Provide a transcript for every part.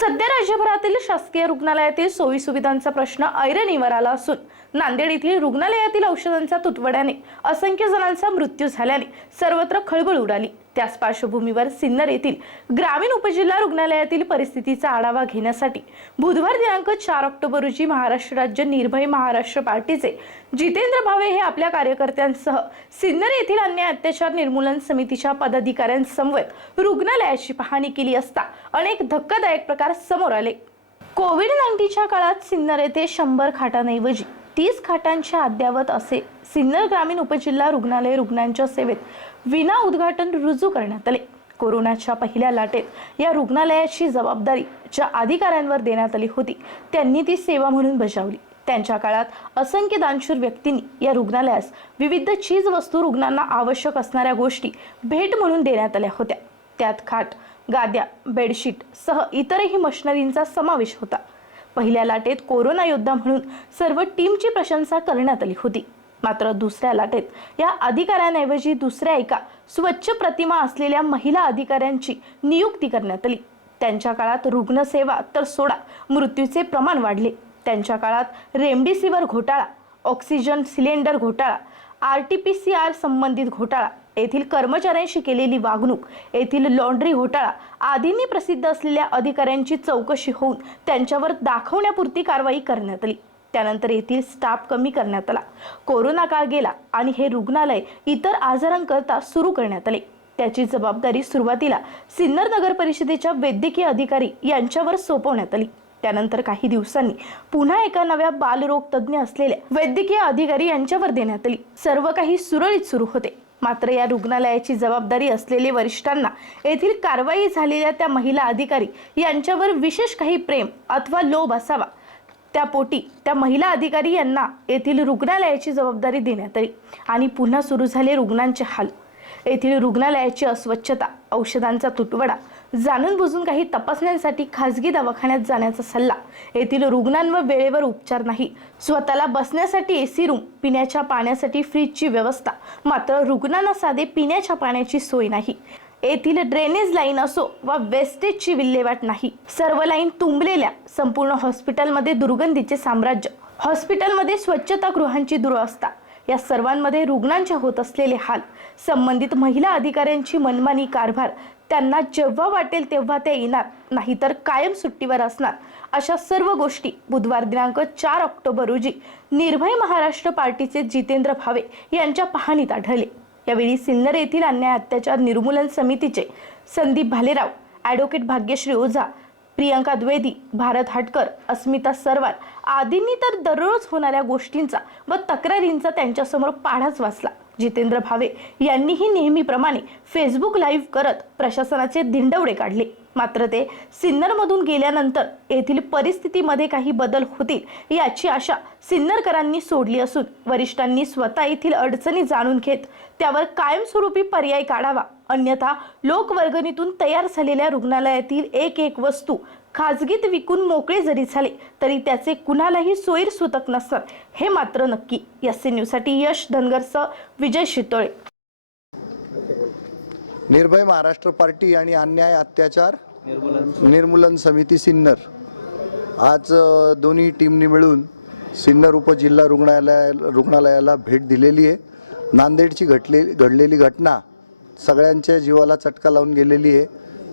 सध्या राज्यभरातील शासकीय रुग्णालयातील सोयी सुविधांचा प्रश्न ऐरणीवर आला असून नांदेड येथील रुग्णालयातील औषधांचा तुटवड्याने असंख्य जणांचा मृत्यू झाल्याने सर्वत्र खळबळ उडाली. त्याच पार्श्वभूमीवर सिन्नर येथील ग्रामीण उपजिल्हा रुग्णालयातील परिस्थितीचा आढावा घेण्यासाठी बुधवार दिनांक चार ऑक्टोबर रोजी महाराष्ट्र राज्य निर्भय महाराष्ट्र पार्टीचे जितेंद्र भावे हे आपल्या कार्यकर्त्यांसह सिन्नर येथील अन्याय अत्याचार निर्मूलन समितीच्या पदाधिकाऱ्यांसमवेत रुग्णालयाची पाहणी केली असता अनेक धक्कादायक प्रकार समोर आले. कोविड नाईन्टीनच्या काळात सिन्नर येथे शंभर खाटांऐवजी तीस खाटांच्या अद्यावत असे सिन्नर ग्रामीण उपजिल्हा रुग्णालय रुग्णांच्या सेवेत विना उद्घाटन रुजू करण्यात आले. कोरोनाच्या पहिल्या लाटेत या रुग्णालयाची जबाबदारी ज्या अधिकाऱ्यांवर देण्यात आली होती त्यांनी ती सेवा म्हणून बजावली. त्यांच्या काळात असंख्य दानशूर व्यक्तींनी या रुग्णालयास विविध चीज वस्तू रुग्णांना आवश्यक असणाऱ्या गोष्टी भेट म्हणून देण्यात आल्या होत्या. त्यात खाट गाद्या बेडशीट सह इतरही मशिनरींचा समावेश होता. पहिल्या लाटेत कोरोना योद्धा म्हणून सर्व टीमची प्रशंसा करण्यात आली होती. मात्र दुसऱ्या लाटेत या अधिकाऱ्यांऐवजी दुसऱ्या एका स्वच्छ प्रतिमा असलेल्या महिला अधिकाऱ्यांची नियुक्ती करण्यात आली. त्यांच्या काळात रुग्णसेवा तर सोडा मृत्यूचे प्रमाण वाढले. त्यांच्या काळात रेमडेसिवीर घोटाळा ऑक्सिजन सिलेंडर घोटाळा R T P C R संबंधित घोटाळा येथील कर्मचाऱ्यांशी केलेली वागणूक येथील लॉन्ड्री घोटाळा आदींनी प्रसिद्ध असलेल्या अधिकाऱ्यांची चौकशी होऊन त्यांच्यावर दाखवण्यापुरती कारवाई करण्यात आली. त्यानंतर येथील स्टाफ कमी करण्यात आला. कोरोना काळ गेला आणि हे रुग्णालय इतर आजारांकरता सुरू करण्यात आले. त्याची जबाबदारी सुरुवातीला सिन्नर नगर परिषदेच्या वैद्यकीय अधिकारी यांच्यावर सोपवण्यात आली. त्यानंतर काही दिवसांनी पुन्हा एका नव्या बालरोग तज्ज्ञ असलेल्या वैद्यकीय अधिकारी यांच्यावर देण्यात आली. सर्व काही सुरळीत सुरू होते. मात्र या रुग्णालयाची जबाबदारी असलेले वरिष्ठांना येथील कारवाई झालेल्या त्या महिला अधिकारी यांच्यावर विशेष काही प्रेम अथवा लोभ असावा. त्या पोटी त्या महिला अधिकारी यांना येथील रुग्णालयाची जबाबदारी देण्यात आली आणि पुन्हा सुरू झाले रुग्णांचे हाल. येथील रुग्णालयाची अस्वच्छता औषधांचा तुटवडा जाणून बुजून काही तपासण्यांसाठी खासगी दवाखान्यात जाण्याचा सल्ला. येथील रुग्णांवर वेळेवर उपचार नाही. स्वतःला बसण्यासाठी एसी रूम पिण्याच्या पाण्यासाठी फ्रीजची व्यवस्था. मात्र रुग्णांना साधे पिण्याच्या पाण्याची सोय नाही. येथील ड्रेनेज लाईन असो वा वेस्टेजची विल्हेवाट नाही. सर्व लाईन तुंबलेल्या संपूर्ण हॉस्पिटलमध्ये दुर्गंधीचे साम्राज्य. हॉस्पिटलमध्ये स्वच्छतागृहांची दुरावस्था दुरवस्था या सर्वांमध्ये रुग्णांचे होत असलेले हाल संबंधित महिला अधिकाऱ्यांची मनमानी कारभार त्यांना जेव्हा वाटेल तेव्हा ते येणार नाहीतर कायम सुट्टीवर असणार. अशा सर्व गोष्टी बुधवार दिनांक चार ऑक्टोबर रोजी निर्भय महाराष्ट्र पार्टीचे जितेंद्र भावे यांच्या पाहणीत आढळले. यावेळी सिन्नर येथील अन्याय अत्याचार निर्मूलन समितीचे संदीप भालेराव ॲडव्होकेट भाग्यश्री ओझा प्रियंका द्वेदी भारत हटकर अस्मिता सरवार आदींनी तर दररोज होणाऱ्या गोष्टींचा व तक्रारींचा त्यांच्यासमोर पाढाच वाचला. जितेंद्र भावे यांनीही नेहमीप्रमाणे फेसबुक लाईव्ह करत प्रशासनाचे धिंडवडे काढले. मात्र ते सिन्नरमधून गेल्यानंतर येथील परिस्थितीमध्ये काही बदल होतील याची आशा सिन्नरकरांनी सोडली असून वरिष्ठांनी स्वतः येथील अडचणी जाणून घेत त्यावर कायमस्वरूपी पर्याय काढावा. अन्यथा लोकवर्गणीतून तयार झालेल्या रुग्णालयातील एक एक वस्तू खाजगीत विकून मोकळे जरी झाले तरी त्याचे कुणालाही सोयीर सुतक नसणार हे मात्र नक्की. एस सी न्यूजसाठी यश धनगरसह विजय शितोळे. निर्भय महाराष्ट्र पार्टी आणि अन्याय अत्याचार निर्मूलन समिती सिन्नर. आज दोन्ही टीमनी मिळून सिन्नर उपजिल्हा रुग्णालया रुग्णालयाला भेट दिलेली आहे. नांदेडची घटले घडलेली घटना सगळ्यांच्या जीवाला चटका लावून गेलेली आहे.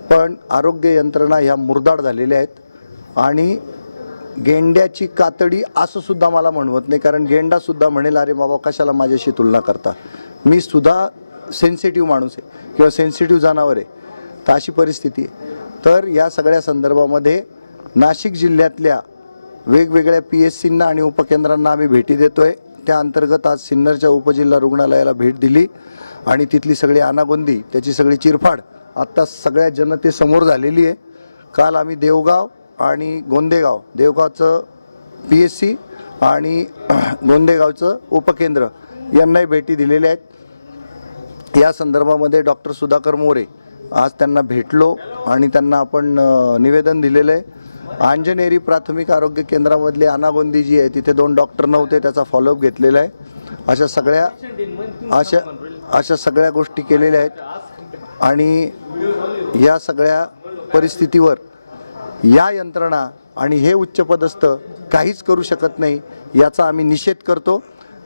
पण आरोग्य यंत्रणा ह्या मुरदाड झालेल्या आहेत. आणि गेंड्याची कातडी असं सुद्धा मला म्हणवत नाही कारण गेंडासुद्धा म्हणेल अरे बाबा कशाला माझ्याशी तुलना करता? मी सुद्धा सेन्सिटिव्ह माणूस आहे किंवा सेन्सिटिव्ह जनावर आहे तर अशी परिस्थिती आहे. तर या सगळ्या संदर्भामध्ये नाशिक जिल्ह्यातल्या वेगवेगळ्या पी एस सींना आणि उपकेंद्रांना आम्ही भेटी देतो आहे त्या अंतर्गत आज सिन्नरच्या उपजिल्हा रुग्णालयाला भेट दिली आणि तिथली सगळी अनागोंदी त्याची सगळी चिरफाड आत्ता सगळ्या जनतेसमोर झालेली आहे. काल आम्ही देवगाव आणि गोंदेगाव देवगावचं पी एस सी आणि गोंदेगावचं उपकेंद्र यांनाही भेटी दिलेल्या आहेत. या संदर्भामध्ये डॉक्टर सुधाकर मोरे आज त्यांना भेटलो आणि त्यांना आपण निवेदन दिलेलं आहे. आंजनेरी प्राथमिक आरोग्य केंद्रामधली अनागोंदी जी आहे तिथे दोन डॉक्टर नव्हते त्याचा फॉलोअप घेतलेला आहे. अशा सगळ्या अशा अशा सगळ्या गोष्टी केलेल्या आहेत. आणि या सगळ्या परिस्थितीवर या यंत्रणा आणि हे उच्चपदस्थ काहीच करू शकत नाही याचा आम्ही निषेध करतो.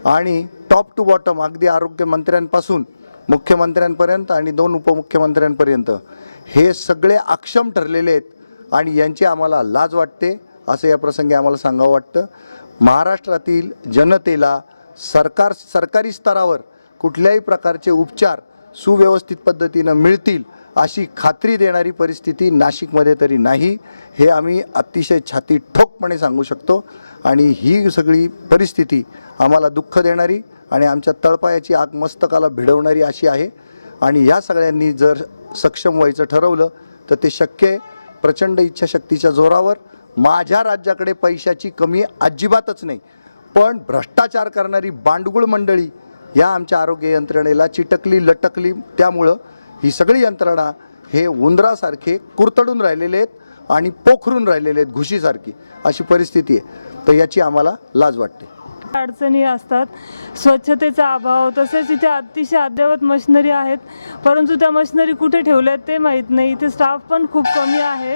आणि टॉप टू बॉटम अगदी आरोग्यमंत्र्यांपासून मुख्यमंत्र्यांपर्यंत आणि दोन उपमुख्यमंत्र्यांपर्यंत. हे सगळे अक्षम ठरलेले आहेत आणि यांची आम्हाला लाज वाटते असं या प्रसंगी आम्हाला सांगावं वाटतं. महाराष्ट्रातील जनतेला सरकार सरकारी स्तरावर कुठल्याही प्रकारचे उपचार सुव्यवस्थित पद्धतीनं मिळतील अशी खात्री देणारी परिस्थिती नाशिकमध्ये तरी नाही हे आम्ही अतिशय छाती ठोकपणे सांगू शकतो. आणि ही सगळी परिस्थिती आम्हाला दुःख देणारी आणि आमच्या तळपायाची आग मस्तकाला भिडवणारी अशी आहे. आणि या सगळ्यांनी जर सक्षम व्हायचं ठरवलं तर ते शक्य आहे. प्रचंड इच्छाशक्तीच्या जोरावर माझ्या राज्याकडे पैशाची कमी अजिबातच नाही. पण भ्रष्टाचार करणारी बांडगुळ मंडळी या आमच्या आरोग्य यंत्रणेला चिटकली लटकली. त्यामुळं ही सगळी यंत्रणा हे उंदरासारखे कुरतडून राहिलेले आहेत आणि पोखरून राहिलेले आहेत घुशीसारखी अशी परिस्थिती आहे. तर याची आम्हाला लाज वाटते. अडचणी असतात. स्वच्छतेचा अभाव तसेच इथे अतिशय अद्ययावत मशिनरी आहेत. परंतु त्या मशिनरी कुठे ठेवल्या आहेत ते माहीत नाही. इथे स्टाफ पण खूप कमी आहे.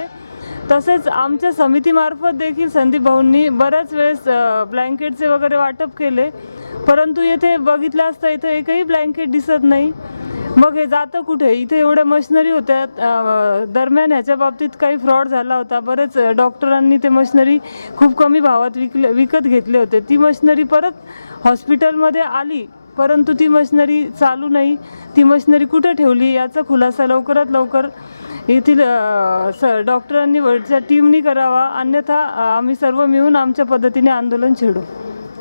तसेच आमच्या समितीमार्फत देखील संदीप भाऊंनी बऱ्याच वेळेस ब्लँकेटचे वगैरे वाटप केले. परंतु येथे बघितलं असतं इथे एकही ब्लँकेट दिसत नाही. मग हे जातं कुठे? इथे एवढ्या मशिनरी होत्या. दरम्यान ह्याच्या बाबतीत काही फ्रॉड झाला होता. बरेच डॉक्टरांनी ते मशिनरी खूप कमी भावात विकले विकत घेतले होते. ती मशिनरी परत हॉस्पिटलमध्ये आली. परंतु ती मशिनरी चालू नाही. ती मशिनरी कुठे ठेवली? याचा खुलासा लवकरात लवकर येथील स डॉक्टरांनी वरच्या टीमनी करावा. अन्यथा आम्ही सर्व मिळून आमच्या पद्धतीने आंदोलन छेडू.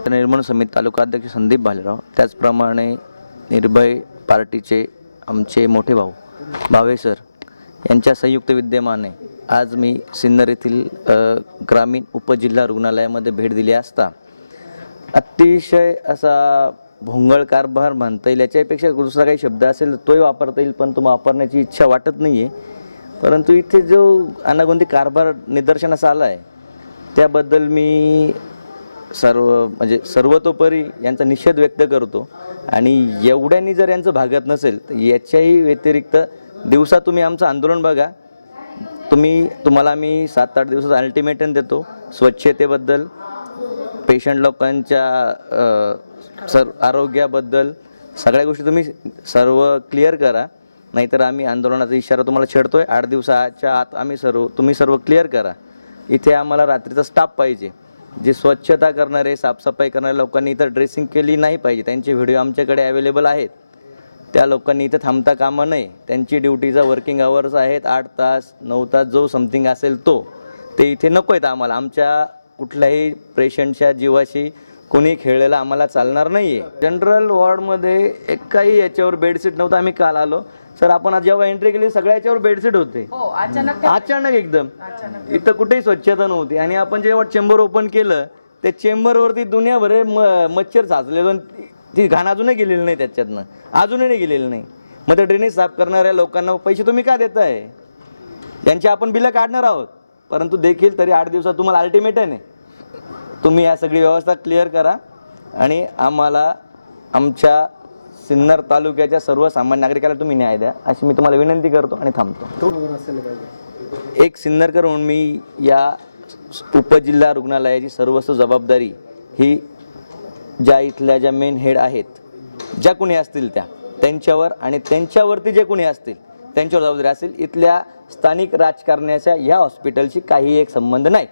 निर्मळ समिती तालुका अध्यक्ष संदीप भालेराव. त्याचप्रमाणे निर्भय पार्टीचे आमचे मोठे भाऊ भावे सर यांच्या संयुक्त विद्यमाने आज मी सिन्नर येथील ग्रामीण उपजिल्हा रुग्णालयामध्ये भेट दिली असता. अतिशय असा भोंगळ कारभार म्हणता येईल याच्यापेक्षा दुसरा काही शब्द असेल तोही वापरता येईल पण तो वापरण्याची इच्छा वाटत नाही आहे परंतु इथे जो अनागोंदी कारभार निदर्शनास आला आहे त्याबद्दल मी सर्व म्हणजे सर्वतोपरी यांचा निषेध व्यक्त करतो. आणि एवढ्यांनी जर यांचं भागत नसेल तर याच्याही व्यतिरिक्त दिवसा तुम्ही आमचं आंदोलन बघा. तुम्ही तुम्हाला मी सात आठ दिवसाचं अल्टिमेटम देतो स्वच्छतेबद्दल पेशंट लोकांच्या सर आरोग्याबद्दल सगळ्या गोष्टी तुम्ही सर्व क्लिअर करा. नाहीतर आम्ही आंदोलनाचा इशारा तुम्हाला छेडतो आहे आठ दिवसाच्या आत आम्ही सर्व तुम्ही सर्व क्लिअर करा. इथे आम्हाला रात्रीचा स्टाफ पाहिजे. जे स्वच्छता करणारे साफसफाई करणाऱ्या लोकांनी इथं ड्रेसिंग केली नाही पाहिजे. त्यांचे व्हिडिओ आमच्याकडे अवेलेबल आहेत. त्या लोकांनी इथं थांबता कामा नये त्यांची ड्युटीचा वर्किंग आवर्स आहेत. आठ तास नऊ तास जो समथिंग असेल तो. ते इथे नको आहेत आम्हाला. आमच्या कुठल्याही पेशंटच्या जीवाशी कोणी खेळलेला आम्हाला चालणार नाही आहे जनरल वॉर्डमध्ये एक काही याच्यावर बेडशीट नव्हतं. आम्ही काल आलो. सर आपण आज जेव्हा एंट्री केली सगळ्या याच्यावर बेडशीट होते. अचानक एकदम. इथं कुठेही स्वच्छता नव्हती. आणि आपण जेव्हा चेंबर ओपन केलं त्या चेंबरवरती दुनियाभर मच्छर साचलेलं आणि ती- ती घाण अजूनही गेलेली नाही त्याच्यातनं. अजूनही नाही गेलेली नाही. मग त्या ड्रेनेज साफ करणाऱ्या लोकांना पैसे तुम्ही का देताय? यांची आपण बिलं काढणार आहोत. परंतु देखील तरी आठ दिवसात तुम्हाला अल्टिमेटम आहे तुम्ही या सगळी व्यवस्था क्लिअर करा. आणि आम्हाला आमच्या सिन्नर तालुक्याच्या सर्वसामान्य नागरिकाला तुम्ही न्याय द्या अशी मी तुम्हाला विनंती करतो आणि थांबतो. एक सिन्नरकर म्हणून मी या उपजिल्हा रुग्णालयाची सर्वस्व जबाबदारी ही ज्या इथल्या ज्या मेन हेड आहेत ज्या कुणी असतील त्या त्यांच्यावर आणि त्यांच्यावरती जे कुणी असतील त्यांच्यावर जबाबदारी असेल इथल्या स्थानिक राजकारण्याच्या या हॉस्पिटलशी काही एक संबंध नाही.